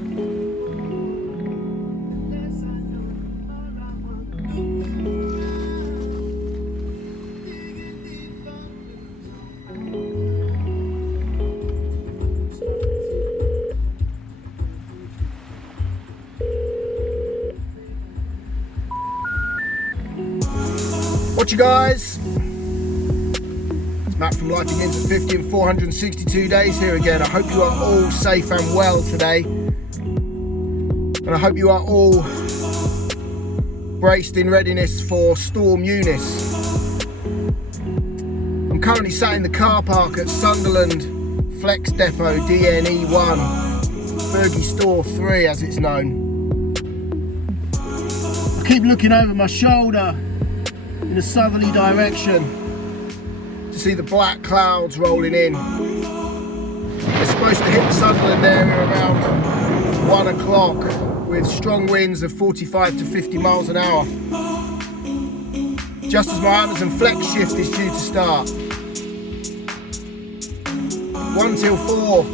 What you guys? It's Matt from Life Begins at 50 and 462 days here again. I hope you are all safe and well today. And I hope you are all braced in readiness for Storm Eunice. I'm currently sat in the car park at Sunderland Flex Depot DNE1, Fergie Store 3 as it's known. I keep looking over my shoulder in a southerly direction to see the black clouds rolling in. They're supposed to hit the Sunderland area around 1 o'clock with strong winds of 45 to 50 miles an hour. Just as my Amazon Flex shift is due to start. 1 till 4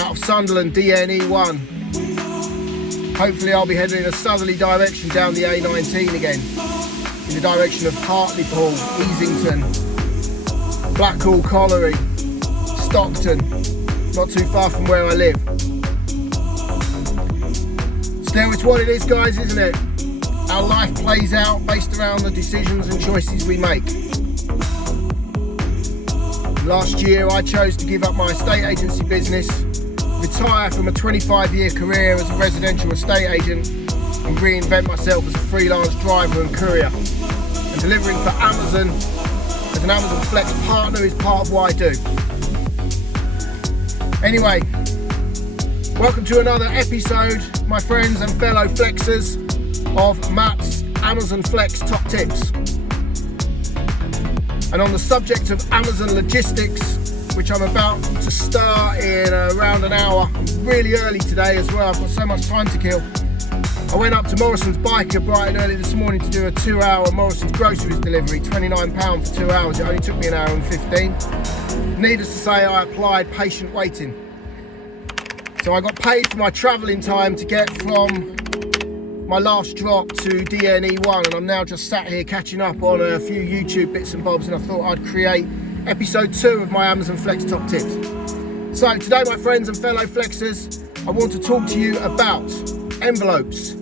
out of Sunderland DNE1. Hopefully I'll be heading in a southerly direction down the A19 again, in the direction of Hartlepool, Easington, Blackpool Colliery, Stockton, not too far from where I live. Still, it's what it is, guys, isn't it? Our life plays out based around the decisions and choices we make. Last year I chose to give up my estate agency business, retire from a 25-year career as a residential estate agent, and reinvent myself as a freelance driver and courier. And delivering for Amazon as an Amazon Flex partner is part of what I do. Anyway, welcome to another episode, my friends and fellow Flexers, of Matt's Amazon Flex Top Tips. And on the subject of Amazon logistics, which I'm about to start in around an hour, really early today as well, I've got so much time to kill. I went up to Morrison's Biker bright and early this morning to do a 2-hour Morrison's groceries delivery, £29 for 2 hours. It only took me an hour and 15. Needless to say, I applied patient waiting. So I got paid for my travelling time to get from my last drop to DNE1, and I'm now just sat here catching up on a few YouTube bits and bobs, and I thought I'd create episode 2 of my Amazon Flex Top Tips. So today, my friends and fellow Flexers, I want to talk to you about envelopes,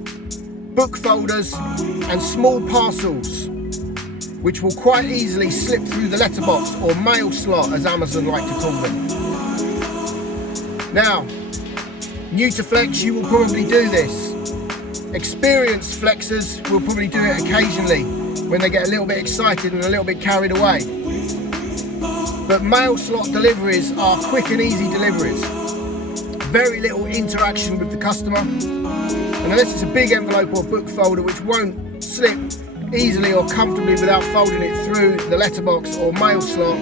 book folders and small parcels which will quite easily slip through the letterbox or mail slot, as Amazon like to call them. Now, new to Flex, you will probably do this. Experienced Flexers will probably do it occasionally when they get a little bit excited and a little bit carried away. But mail slot deliveries are quick and easy deliveries. Very little interaction with the customer. And unless it's a big envelope or book folder which won't slip easily or comfortably without folding it through the letterbox or mail slot,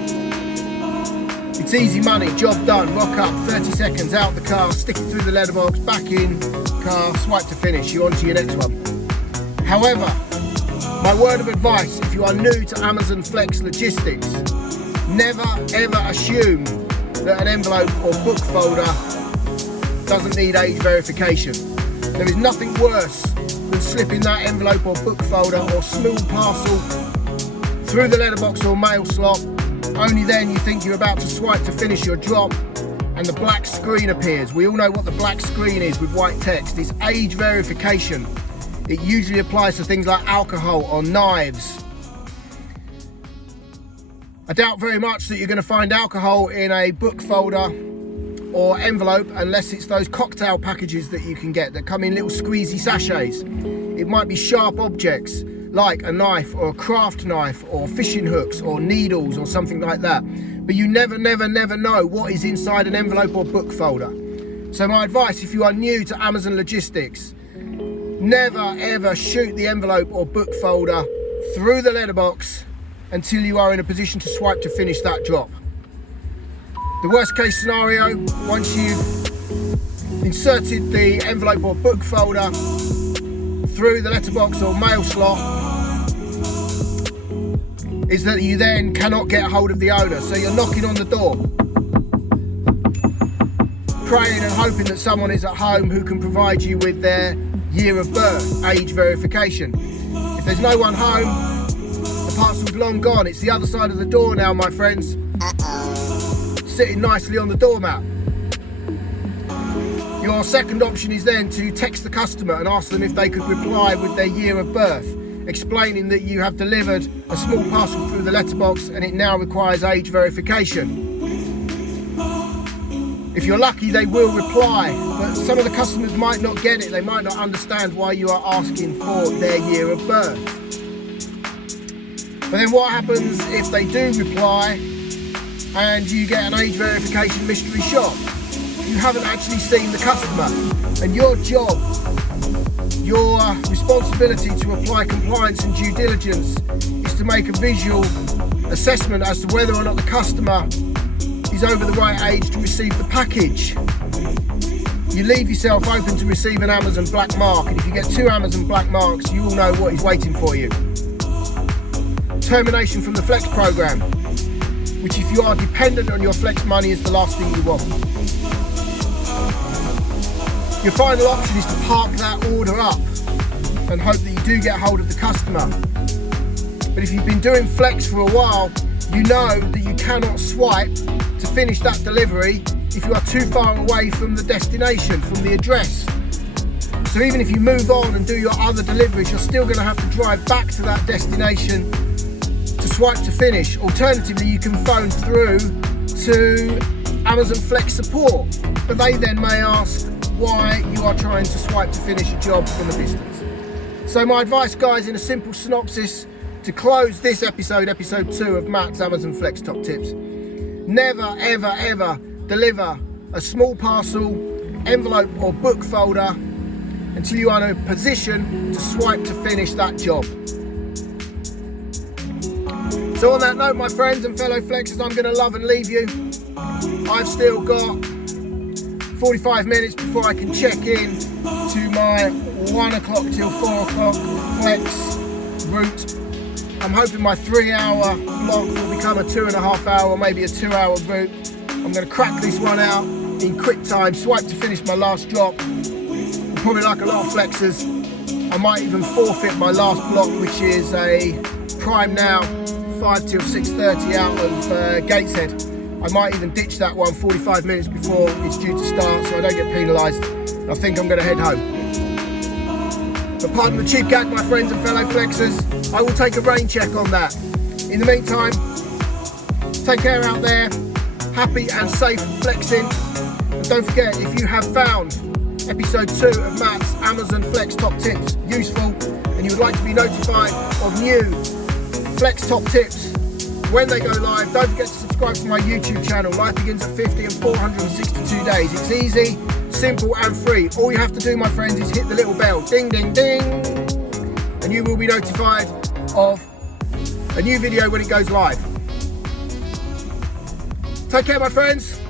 it's easy money, job done, rock up, 30 seconds, out the car, stick it through the letterbox, back in, car, swipe to finish, you're on to your next one. However, my word of advice, if you are new to Amazon Flex logistics, never ever assume that an envelope or book folder doesn't need age verification. There is nothing worse than slipping that envelope or book folder or small parcel through the letterbox or mail slot. Only then you think you're about to swipe to finish your drop and the black screen appears. We all know what the black screen is with white text. It's age verification. It usually applies to things like alcohol or knives. I doubt very much that you're going to find alcohol in a book folder or envelope unless it's those cocktail packages that you can get that come in little squeezy sachets. It might be sharp objects like a knife or a craft knife or fishing hooks or needles or something like that. But you never know what is inside an envelope or book folder. So my advice, if you are new to Amazon logistics, never ever shoot the envelope or book folder through the letterbox until you are in a position to swipe to finish that drop. The worst case scenario, once you've inserted the envelope or book folder through the letterbox or mail slot, is that you then cannot get hold of the owner. So you're knocking on the door, praying and hoping that someone is at home who can provide you with their year of birth, age verification. If there's no one home, the parcel's long gone. It's the other side of the door now, my friends. Sitting nicely on the doormat. Your second option is then to text the customer and ask them if they could reply with their year of birth, explaining that you have delivered a small parcel through the letterbox and it now requires age verification. If you're lucky, they will reply, but some of the customers might not get it. They might not understand why you are asking for their year of birth. But then what happens if they do reply and you get an age verification mystery shop? You haven't actually seen the customer, and your job, your responsibility to apply compliance and due diligence is to make a visual assessment as to whether or not the customer is over the right age to receive the package. You leave yourself open to receive an Amazon black mark, and if you get 2 Amazon black marks, you will know what is waiting for you. Termination from the Flex program, which if you are dependent on your Flex money is the last thing you want. Your final option is to park that order up and hope that you do get hold of the customer. But if you've been doing Flex for a while, you know that you cannot swipe to finish that delivery if you are too far away from the destination, from the address. So even if you move on and do your other deliveries, you're still going to have to drive back to that destination to swipe to finish. Alternatively, you can phone through to Amazon Flex support, but they then may ask why you are trying to swipe to finish a job from a distance. So my advice, guys, in a simple synopsis to close this episode 2 of Matt's Amazon Flex Top Tips: never ever ever deliver a small parcel, envelope or book folder until you are in a position to swipe to finish that job. So on that note, my friends and fellow Flexers, I'm going to love and leave you. I've still got 45 minutes before I can check in to my 1 o'clock till 4 o'clock Flex route. I'm hoping my 3-hour block will become a 2.5 hour, maybe a 2-hour route. I'm going to crack this one out in quick time, swipe to finish my last drop. Probably like a lot of Flexers, I might even forfeit my last block, which is a Prime Now 5 till 6:30 out of Gateshead. I might even ditch that one 45 minutes before it's due to start so I don't get penalised. I think I'm going to head home. But pardon the cheap gag, my friends and fellow Flexers, I will take a rain check on that. In the meantime, take care out there, happy and safe flexing. And don't forget, if you have found episode 2 of Matt's Amazon Flex Top Tips useful and you would like to be notified of new Flex Top Tips when they go live, don't forget to subscribe to my YouTube channel. Life begins at 50 and 462 days. It's easy, simple and free. All you have to do, my friends, is hit the little bell, ding ding ding, and you will be notified of a new video when it goes live. Take care, my friends.